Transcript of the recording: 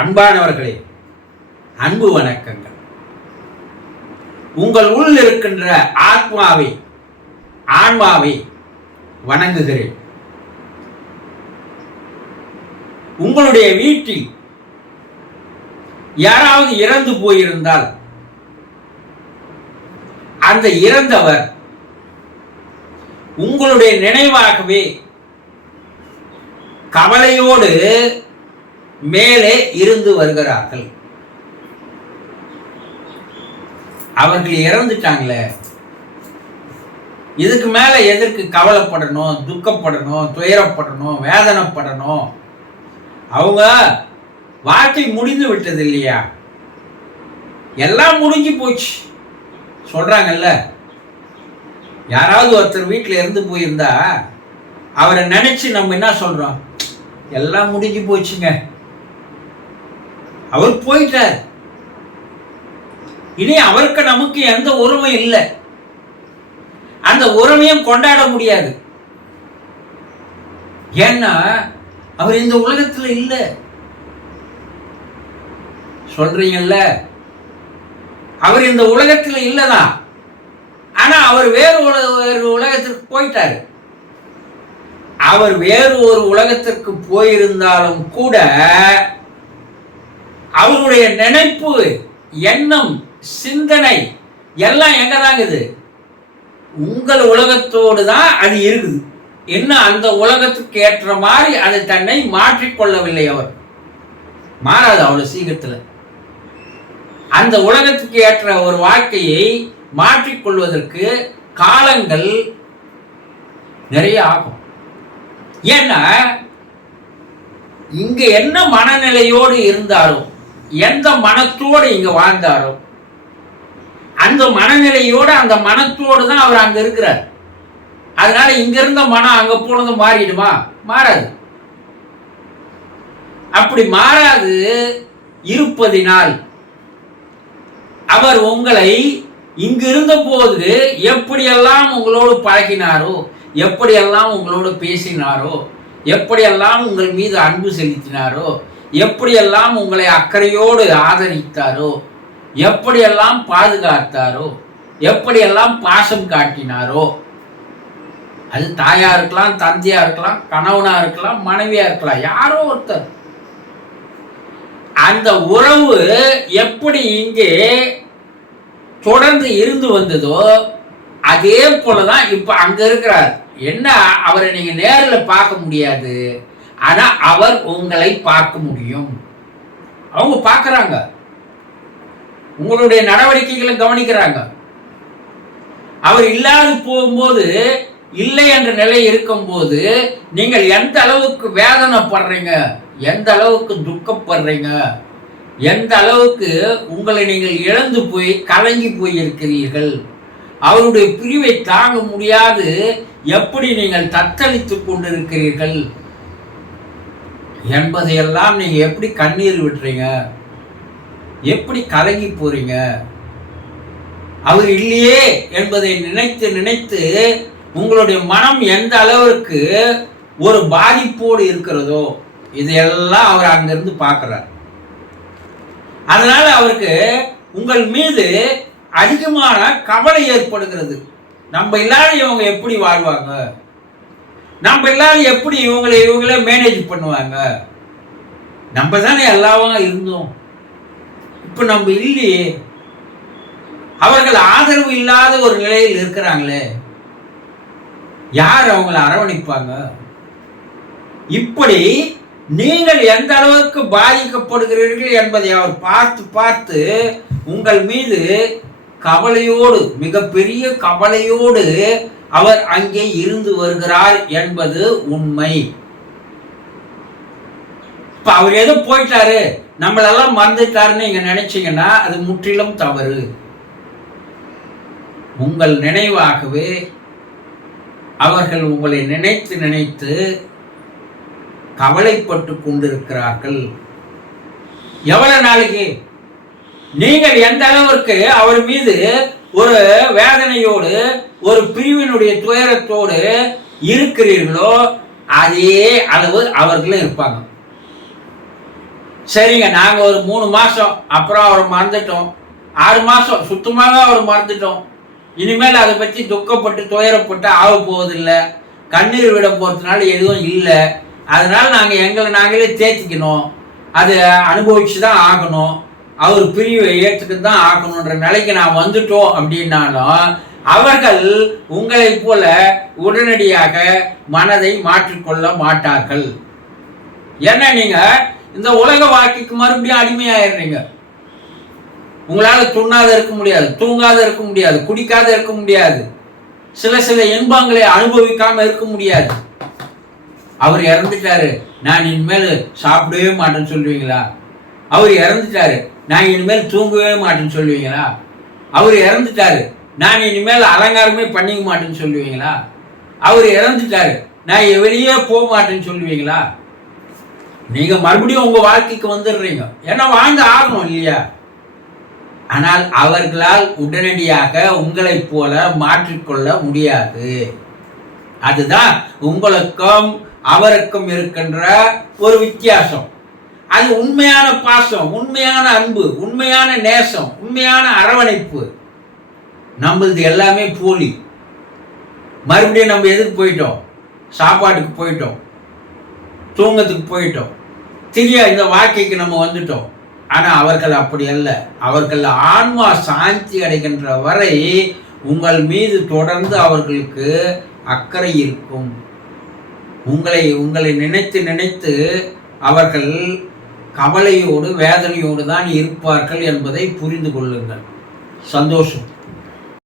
அன்பானவர்களே, அன்பு வணக்கங்கள். உங்கள் உள் இருக்கின்ற ஆன்மாவை வணங்குகிறேன். உங்களுடைய வீட்டில் யாராவது இறந்து போயிருந்தால் அந்த இறந்தவர் உங்களுடைய நினைவாகவே கவலையோடு மேலே இருந்து வருகிறார்கள். அவர்கள் இறந்துட்டாங்களே, இதுக்கு மேல எதற்கு கவலைப்படணும், துக்கப்படணும், துயரப்படணும், வேதனைப்படணும்? அவங்க வாழ்க்கை முடிந்து விட்டது இல்லையா? எல்லாம் முடிஞ்சு போச்சு சொல்றாங்கல்ல. யாராவது ஒருத்தர் வீட்டில் இருந்து போயிருந்தா அவரை நினைச்சு நம்ம என்ன சொல்றோம்? எல்லாம் முடிஞ்சு போச்சுங்க, அவர் போயிட்டார், இனி அவருக்கு நமக்கு எந்த உறவும் இல்லை, அந்த உறவையும் கொண்டாட முடியாது. ஏன்னா அவர் இந்த உலகத்துல இல்லை. சொல்றீங்கல்ல, அவர் இந்த உலகத்துல இல்லதான், ஆனா அவர் வேறு உலகத்திற்கு போயிட்டாரு. அவர் வேறு ஒரு உலகத்திற்கு போயிருந்தாலும் கூட அவருடைய நினைப்பு, எண்ணம், சிந்தனை எல்லாம் எங்கதாங்குது? உங்கள் உலகத்தோடு தான் அது இருக்குது. என்ன, அந்த உலகத்துக்கு ஏற்ற மாதிரி அதை தன்னை மாற்றிக்கொள்ளவில்லை. அவர் மாறாது அவ்வளவு சீக்கிரத்தில். அந்த உலகத்துக்கு ஏற்ற ஒரு வாழ்க்கையை மாற்றிக்கொள்வதற்கு காலங்கள் நிறைய ஆகும். ஏன்னா இங்க என்ன மனநிலையோடு இருந்தாரோ, எந்த மனத்தோடு இங்க வாழ்ந்தாரோ, அந்த மனநிலையோடு அந்த மனத்தோடு தான் அவர் அங்க இருக்கிறார். அதனால இங்க இருந்த மனம் அங்க போனது மாறிடுமா? மாறாது. அப்படி மாறாது இருப்பதினால் அவர் உங்களை இங்கு இருந்த போது எப்படியெல்லாம் உங்களோடு பழகினாரோ, எப்படியெல்லாம் உங்களோடு பேசினாரோ, எப்படியெல்லாம் உங்கள் மீது அன்பு செலுத்தினாரோ, எப்படியெல்லாம் உங்களை அக்கறையோடு ஆதரித்தாரோ, எப்படியெல்லாம் பாதுகாத்தாரோ, எப்படியெல்லாம் பாசம் காட்டினாரோ, அது தாயா இருக்கலாம், தந்தையா இருக்கலாம், கணவனா இருக்கலாம், மனைவியா இருக்கலாம், யாரோ ஒருத்தர். அந்த உறவு எப்படி இங்கே தொடர்ந்து இருந்து வந்ததோ அதே போலதான் இப்ப அங்க இருக்கிறார். என்ன, அவரை நீங்க நேரில் பார்க்க முடியாது, ஆனா அவர் உங்களை பார்க்க முடியும். அவங்க பார்க்கறாங்க, உங்களுடைய நடவடிக்கைகளை கவனிக்கிறாங்க. அவர் இல்லாது போகும்போது, இல்லை என்ற நிலை இருக்கும்போது நீங்கள் எந்த அளவுக்கு வேதனைப்படுறீங்க, எந்த அளவுக்கு துக்கப்படுறீங்க, எந்த அளவுக்கு உங்களை நீங்கள் இழந்து போய் கலங்கி போய் இருக்கிறீர்கள், அவருடைய பிரிவை தாங்க முடியாது எப்படி நீங்கள் தத்தளித்துக் கொண்டிருக்கிறீர்கள் என்பதையெல்லாம் நீங்க எப்படி கண்ணீர் விட்டுறீங்க, எப்படி கலங்கி போறீங்க. அவர் இல்லையே என்பதை நினைத்து நினைத்து உங்களுடைய மனம் எந்த அளவிற்கு ஒரு பாதிப்போடு இருக்கிறதோ இதையெல்லாம் அவர் அங்கிருந்து பார்க்கிறார். அதனால அவருக்கு உங்கள் மீது அதிகமான கவலை ஏற்படுகிறது. நம்ம இல்லாத இவங்க எப்படி வாழ்வாங்க, நம்ம இல்லாத எப்படி இவங்களே மேனேஜ் பண்ணுவாங்க, நம்ம தானே எல்லாவும் இருந்தோம், இப்ப நம்ம இல்லையே, அவர்கள் ஆதரவு இல்லாத ஒரு நிலையில் இருக்கிறாங்களே, யார் அவங்களை அரவணைப்பாங்க? இப்படி நீங்கள் எந்த அளவுக்கு பாதிக்கப்படுகிறீர்கள் என்பதை அவர் பார்த்து பார்த்து உங்கள் மீது கவலையோடு, மிகப்பெரிய கவலையோடு அவர் அங்கே இருந்து வருகிறார் என்பது உண்மை. இப்ப அவர் ஏதோ போயிட்டாரு, நம்மளெல்லாம் மறந்துட்டாருன்னு நீங்க நினைச்சீங்கன்னா அது முற்றிலும் தவறு. உங்கள் நினைவாகவே அவர்கள் உங்களை நினைத்து நினைத்து கவலைப்பட்டு கொண்டிருக்கிறார்கள். எவ்வளவு நாளைக்கு நீங்கள் எந்த அளவிற்கு அவர் மீது ஒரு வேதனையோடு, ஒரு பிரிவினுடைய துயரத்தோடு இருக்கிறீர்களோ அதே அளவு அவர்களும் இருப்பாங்க. சரிங்க, நாங்கள் ஒரு 3 மாதம் அப்புறம் அவரை மறந்துட்டோம், 6 மாதம் சுத்தமாகவே அவரை மறந்துட்டோம். இனிமேல் அதை பற்றி துக்கப்பட்டு துயரப்பட்டு ஆக போவதில்லை, கண்ணீர் விட போகிறதுனால எதுவும் இல்லை. அதனால நாங்கள் எங்களை நாங்களே தேத்திக்கணும், அதை அனுபவிச்சு தான் ஆகணும், அவர் பிரிவை ஏற்றுக்கு தான் ஆகணுன்ற நிலைக்கு நான் வந்துட்டோம் அப்படின்னாலும் அவர்கள் உங்களை போல உடனடியாக மனதை மாற்றிக்கொள்ள மாட்டார்கள். ஏன்னா நீங்க இந்த உலக வாழ்க்கைக்கு மறுபடியும் அடிமையாயிடுறீங்க. உங்களால துண்ணாத இருக்க முடியாது, தூங்காத இருக்க முடியாது, குடிக்காத இருக்க முடியாது, சில இன்பங்களை அனுபவிக்காம இருக்க முடியாது. அவர் இறந்துட்டாரு, நான் இனிமேல் சாப்பிடவே மாட்டேன்னு சொல்லுவீங்களா? அவர் இறந்துட்டாரு, நான் இனிமேல் தூங்கவே மாட்டேன்னு சொல்லுவீங்களா? அவர் இறந்துட்டாரு, நான் இனிமேல் அலங்காரமே பண்ணிக்க மாட்டேன்னு சொல்லுவீங்களா? அவர் இறந்துட்டாரு, நான் வெளியே போக மாட்டேன்னு சொல்லுவீங்களா? நீங்க மறுபடியும் உங்க வாழ்க்கைக்கு வந்துடுறீங்க, ஏன்னா வாழ்ந்து ஆகணும் இல்லையா? ஆனால் அவர்களால் உடனடியாக உங்களை போல மாற்றிக்கொள்ள முடியாது. அதுதான் உங்களுக்கும் அவருக்கும் இருக்கின்ற ஒரு வித்தியாசம். அது உண்மையான பாசம், உண்மையான அன்பு, உண்மையான நேசம், உண்மையான அரவணைப்பு. நம்மளது எல்லாமே போலி. மறுபடியும் நம்ம எதுக்கு போயிட்டோம்? சாப்பாட்டுக்கு போயிட்டோம், தூங்கத்துக்கு போயிட்டோம், திரிய இந்த வாழ்க்கைக்கு நம்ம வந்துட்டோம். ஆனால் அவர்கள் அப்படி அல்ல. அவர்கள் ஆன்மா சாந்தி அடைகின்ற வரை உங்கள் மீது தொடர்ந்து அவர்களுக்கு அக்கறை இருக்கும். உங்களை நினைத்து நினைத்து அவர்கள் கவலையோடு வேதனையோடு தான் இருப்பார்கள் என்பதை புரிந்து கொள்ளுங்கள். சந்தோஷம்.